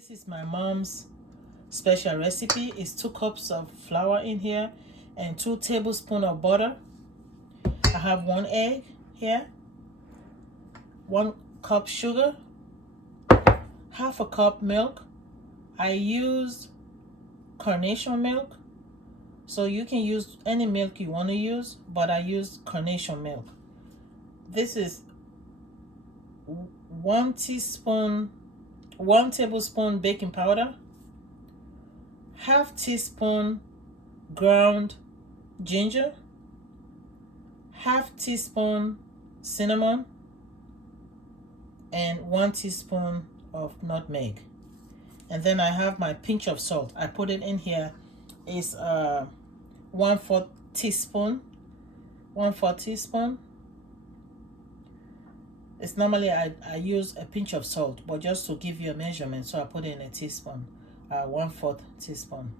This is my mom's special recipe. It's 2 cups of flour in here and 2 tablespoons of butter. I have 1 egg here, 1 cup sugar, half a cup milk. I used carnation milk, so you can use any milk you want to use, but I used carnation milk. This is 1 tablespoon baking powder, half teaspoon ground ginger, half teaspoon cinnamon, and 1 teaspoon of nutmeg. And then I have my pinch of salt. I put it in here. It's 1/4 teaspoon. 1/4 teaspoon. It's normally I use a pinch of salt, but just to give you a measurement, so I put in a teaspoon, 1/4 teaspoon.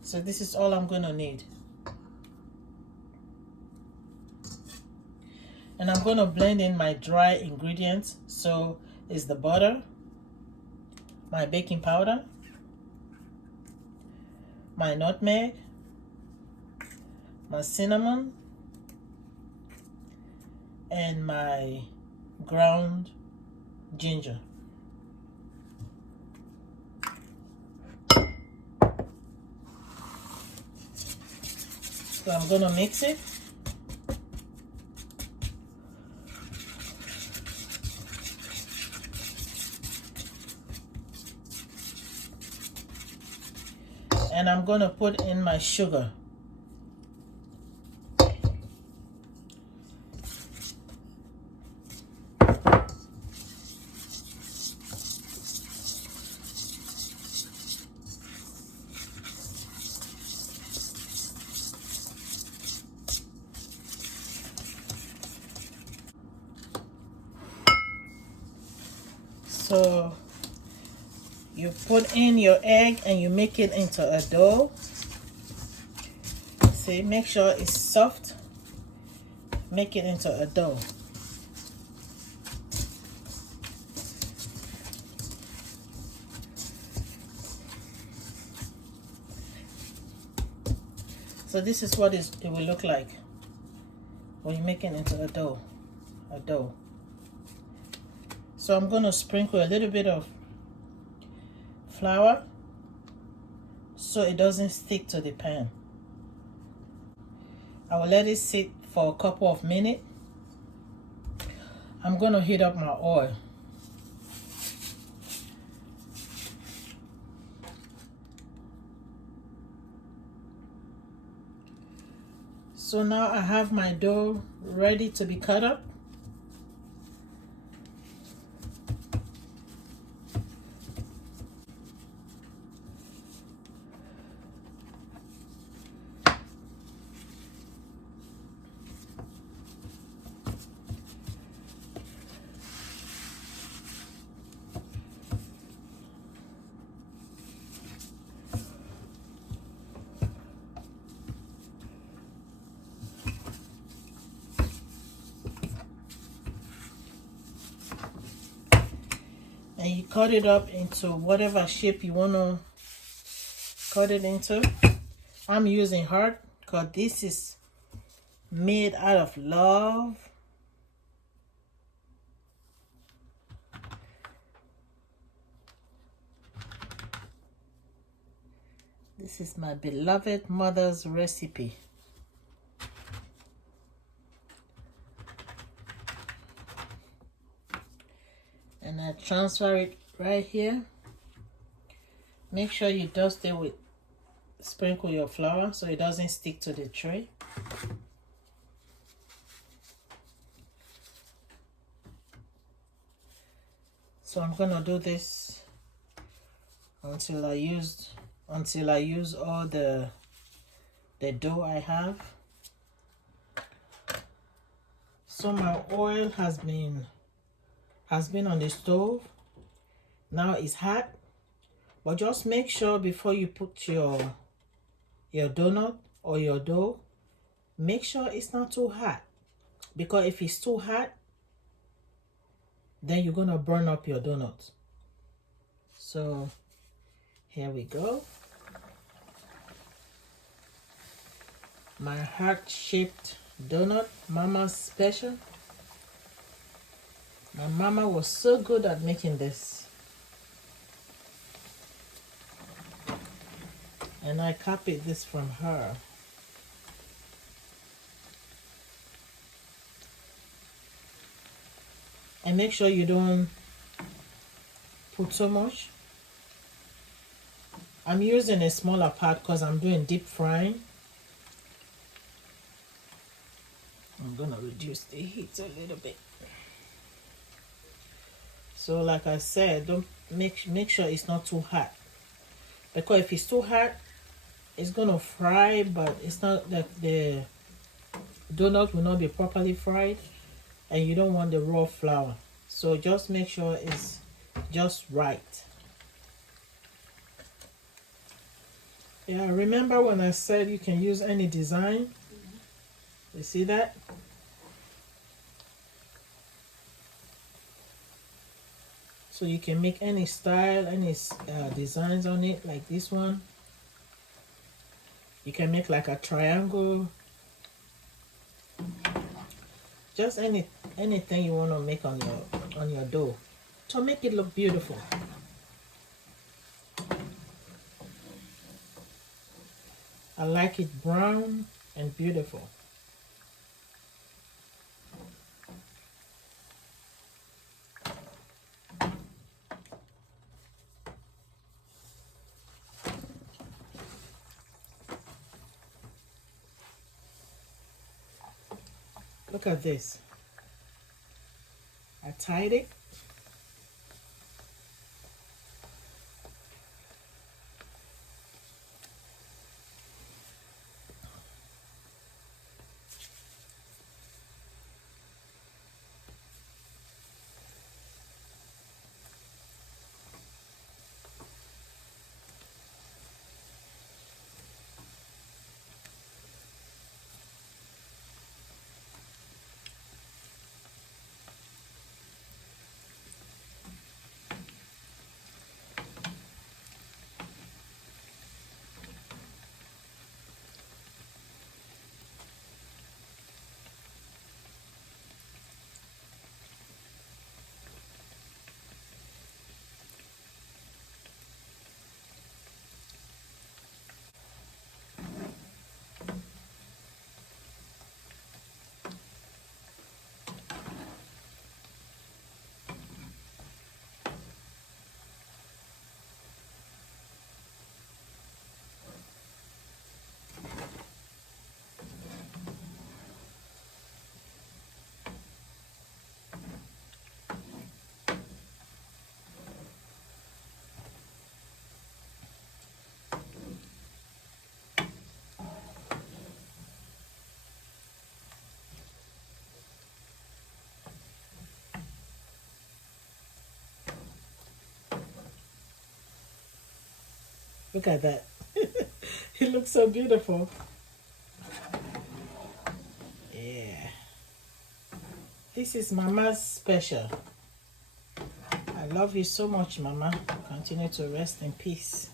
So this is all I'm gonna need. And I'm gonna blend in my dry ingredients. So it's the butter, my baking powder, my nutmeg, my cinnamon, and my ground ginger. So I'm gonna mix it. And I'm gonna put in my sugar. So you put in your egg and you make it into a dough. See, make sure it's soft. Make it into a dough. So this is what it will look like when you make it into a dough. So I'm going to sprinkle a little bit of flour so it doesn't stick to the pan. I will let it sit for a couple of minutes. I'm going to heat up my oil. So now I have my dough ready to be cut up. And you cut it up into whatever shape you want to cut it into. I'm using heart because this is made out of love. This is my beloved mother's recipe. And I transfer it right here. Make sure you dust it with, sprinkle your flour so it doesn't stick to the tray. So I'm gonna do this until I use all the dough I have. So my oil has been on the stove. Now it's hot, but just make sure before you put your donut or your dough, make sure it's not too hot, because if it's too hot, then you're gonna burn up your donut. So here we go. My heart-shaped donut, Mama's special. My mama was so good at making this. And I copied this from her. And make sure you don't put so much. I'm using a smaller pot because I'm doing deep frying. I'm gonna reduce the heat a little bit. So like I said, don't make sure it's not too hot, because if it's too hot, it's gonna fry, but it's not like the donut will not be properly fried, and you don't want the raw flour. So just make sure it's just right. Yeah, remember when I said you can use any design? You see that? So you can make any style, any designs on it, like this one. You can make like a triangle. Just anything you want to make on your dough to make it look beautiful. I like it brown and beautiful. Look at this. I tied it. Look at that. It looks so beautiful. Yeah. This is Mama's special. I love you so much, Mama. Continue to rest in peace.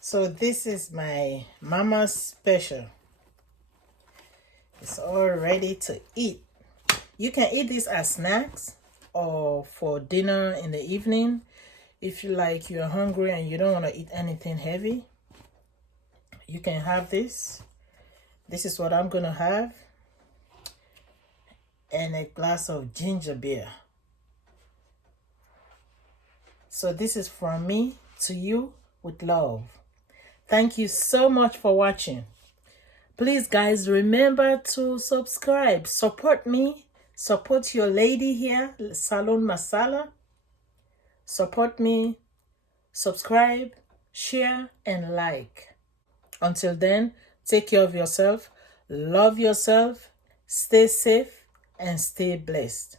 So this is my Mama's special. It's all ready to eat. You can eat this as snacks or for dinner in the evening. If you're hungry and you don't want to eat anything heavy, you can have this. This is what I'm gonna have. And a glass of ginger beer. So this is from me to you with love. Thank you so much for watching. Please guys, remember to subscribe. Support me. Support your lady here, Salone Masala. Support me. Subscribe, share, and like. Until then, take care of yourself. Love yourself. Stay safe and stay blessed.